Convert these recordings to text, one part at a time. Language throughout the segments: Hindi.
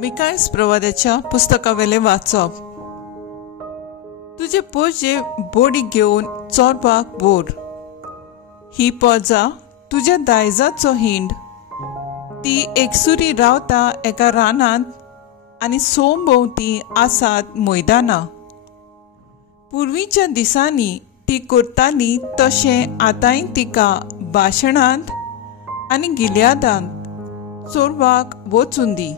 मिकायस प्रवाद्याच्या पुस्तकावेले वाचप. तुझे पोजे बोडी घेवन चोरपाक बोर. ही पोजा तुझ्या दायजाचो हिंड. ती एकसुरी रावता एका रानांत आनी सोमभोवती आसात मैदानां. पुर्वीच्या दिसांनी ती करताली तशें आतांय तिका भाशणांत आनी गिल्यादांत चोरवाक वचून दी.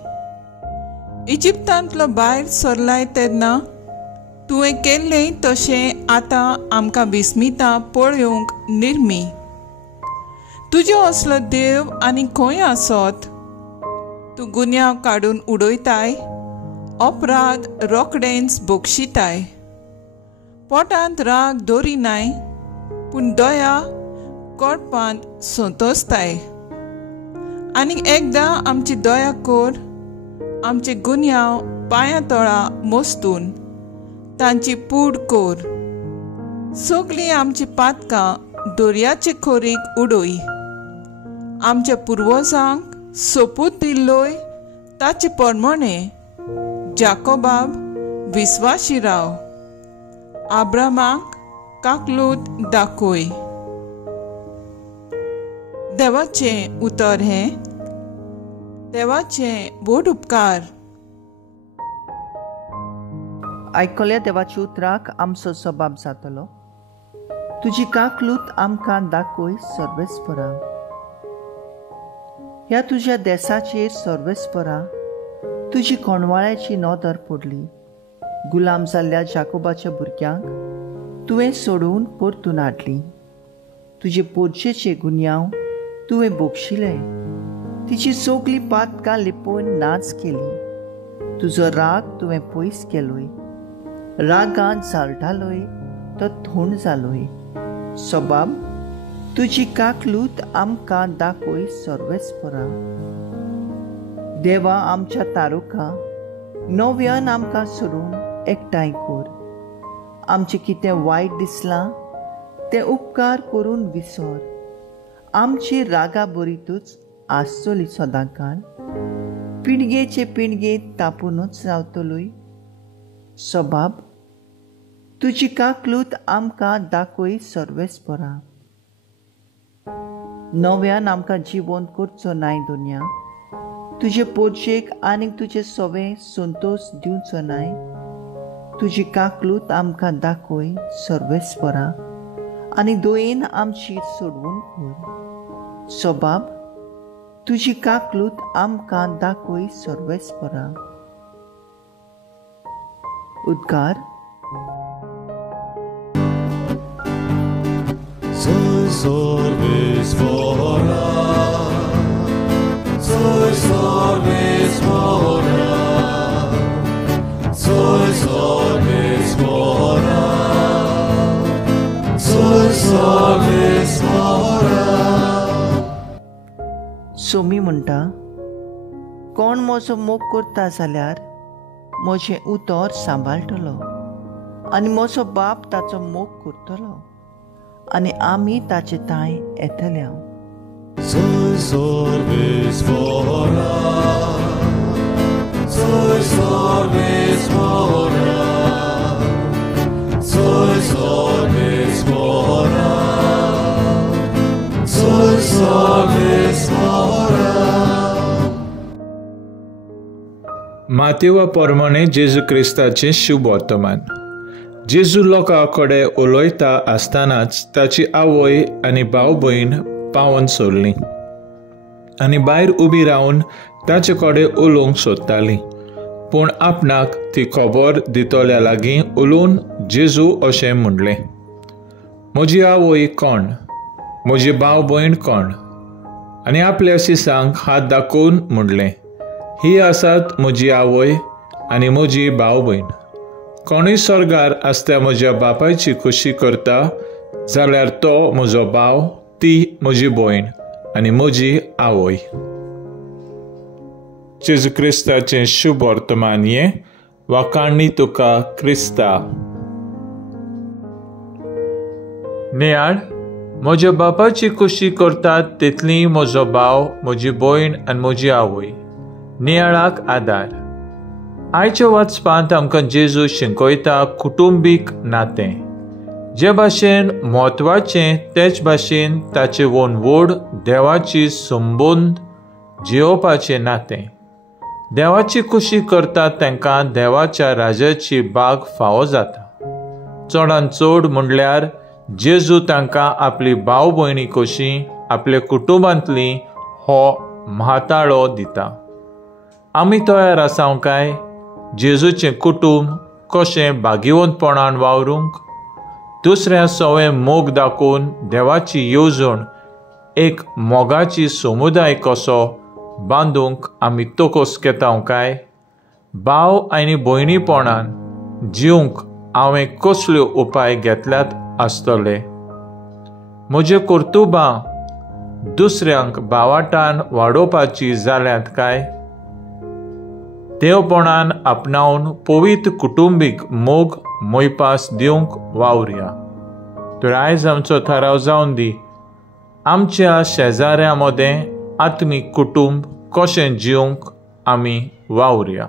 इजिप्तांतलो भायर सरलाय तेन्ना तुवें केल्लें तशें आतां आमकां विस्मिता पळोवंक निर्मी. तुजो असलो देव आनी खंय आसत? तूं गुन्यांव काडून उडयताय, अपराध रोखडेंच बोगशिताय. पोटांत राग दवरिनाय, पूण दया कोळपांत संतोसताय. आनी एकदां आमची दया कर, आमचे गुन्यांव पांयां तळा मोस्तून तांची पूड कर. सगळीं आमची पातकां दर्याचे खोरीक उडय. आमच्या पुर्वजांक सोपूत दिल्लोय ताचे परमणे जाकोबाब विस्वाशी राव. आब्रामाक काकलूत दाखोय. देवाचें उतर हें. देवाचे व्हड उपकार. आयकल्या देवाच्या उतराक आमचो सबाब जातलो. तुजी काकलूत आमकां दाखोय सर्वेस्परा. ह्या तुज्या देसाचेर सर्वेस्परा तुजी कोणवाळ्याची नोदर पडली. गुलाम जाल्ल्या जाकोबाच्या भुरग्यांक तुवें सोडून परतून हाडली. तुजे पोरचेचे गुन्यांव तुवें बोगशिले. तिची सगळी पातकां लिपोवन नाच केली. तुजो राग तुवें पयस केलोय. रागांत जालटालोय तो थोंड जालोय. सबाब तुजी काकलूत आमकां दाखोय सर्वेस्परा. देवा आमच्या तारुका नव्यान आमकां सोडून एकठांय कर. आमचें कितें वायट दिसलां तें उपकार करून विसर. आमची रागा बरीतूच आसतली सदांकाळ. पिळगेचे पिळगे तापूनच रावतलोय. सबाब तुजी काकलूत आमकां दाखोय सर्वेस्परा. नव्यान आमकां जिवंत करचो नाय दुनिया. तुजे पोरचेक आनीक तुजे सवें संतोष दिवचो नाय. तुजी काकलूत आमकां दाखोय सर्वेस्परा आनी दोयेन आमची सोडवून कर. सबाब तुजी काकलूत आमकां दाखोय सर्वेस्परा. उद्गार. Soy सर्वेस्परा, soy सर्वेस्परा, soy सर्वेस्परा, soy सर्वेस्परा. Somi म्हणटा, कोण म्हजो मोग करता जाल्यार म्हजें उतर सांबाळटलो आनी म्हजो बाप ताचो मोग करतलो आनी आमी ताचे ताय येतले. Soy सर्वेस्परा, soy सर्वेस्परा, soy सर्वेस्परा, soy सर्वेस्परा. मातेवा परमणे जेजू क्रिस्ताचें शुभ वर्तमान. जेजू लोकां कडेन उलयता आसतनाच ताची आवय आनी भाव भयण पावोन सोडलीं आनी भायर उबी रावन ताचे कडेन उलोवंक सोदतालीं. पूण आपणाक ती खबर दितोल्या लागीं उलोवन जेजू अशें म्हणलें, म्हजी आवय कोण, म्हजी भाव भयण कोण? आनी आपल्या सिसांक हात दाखोवन म्हणलें, ही आसात म्हजी आवय आनी म्हजी भाव भयण. कोणूय स्वर्गार आसत्या म्हज्या बापायची खुशी करता जाल्यार तो म्हजो भाव, ती म्हजी भयण आनी म्हजी आवय. जेजू क्रिस्ताचें शुभ वर्तमान हें वाकाणणी तुका क्रिस्ता. नेयाळ, म्हज्या बापाची खुशी करतात तितली म्हजो भाव, म्हजी भयण आनी म्हजी आवय. नियाळाक आदार. आयच्या वाचपांत आमकां जेजू शिकयता कुटुंबीक नातें. जे भाशेन म्हत्वाचें तेच भाशेन ताचे वनवड देवाची संबंद जेवपाचें नातें. देवाची खुशी करता तांकां देवाच्या राजाची बाग फावो जाता. चडांत चड म्हणल्यार जेजू तांकां आपली भाव भयणी कशीं आपल्या कुटुंबांतली हो म्हाताळो दिता. आमी तयार आसांव काय जेजूचें कुटुंब कशें भागिवंतपणान वावरूंक, दुसऱ्या सवें मोग दाखोवन देवाची येवजण एक मोगाची समुदाय कसो बांदूंक आमी तोकोस घेताव काय? भाव आनी भयणीपणान जिवंक हांवें कसल्यो उपाय घेतल्यात आसतले? म्हजे कर्तुबां दुसऱ्यांक भावाटान वाडोवपाची जाल्यात काय? देवपणान आपणावन पवित्र कुटुंबीक मोग मोयपास दिवंक वावरया. तर आयज आमचो थाराव जावन दी, आमच्या शेजाऱ्या मदें आत्मीक कुटुंब कशें जिवंक आमी वावरया.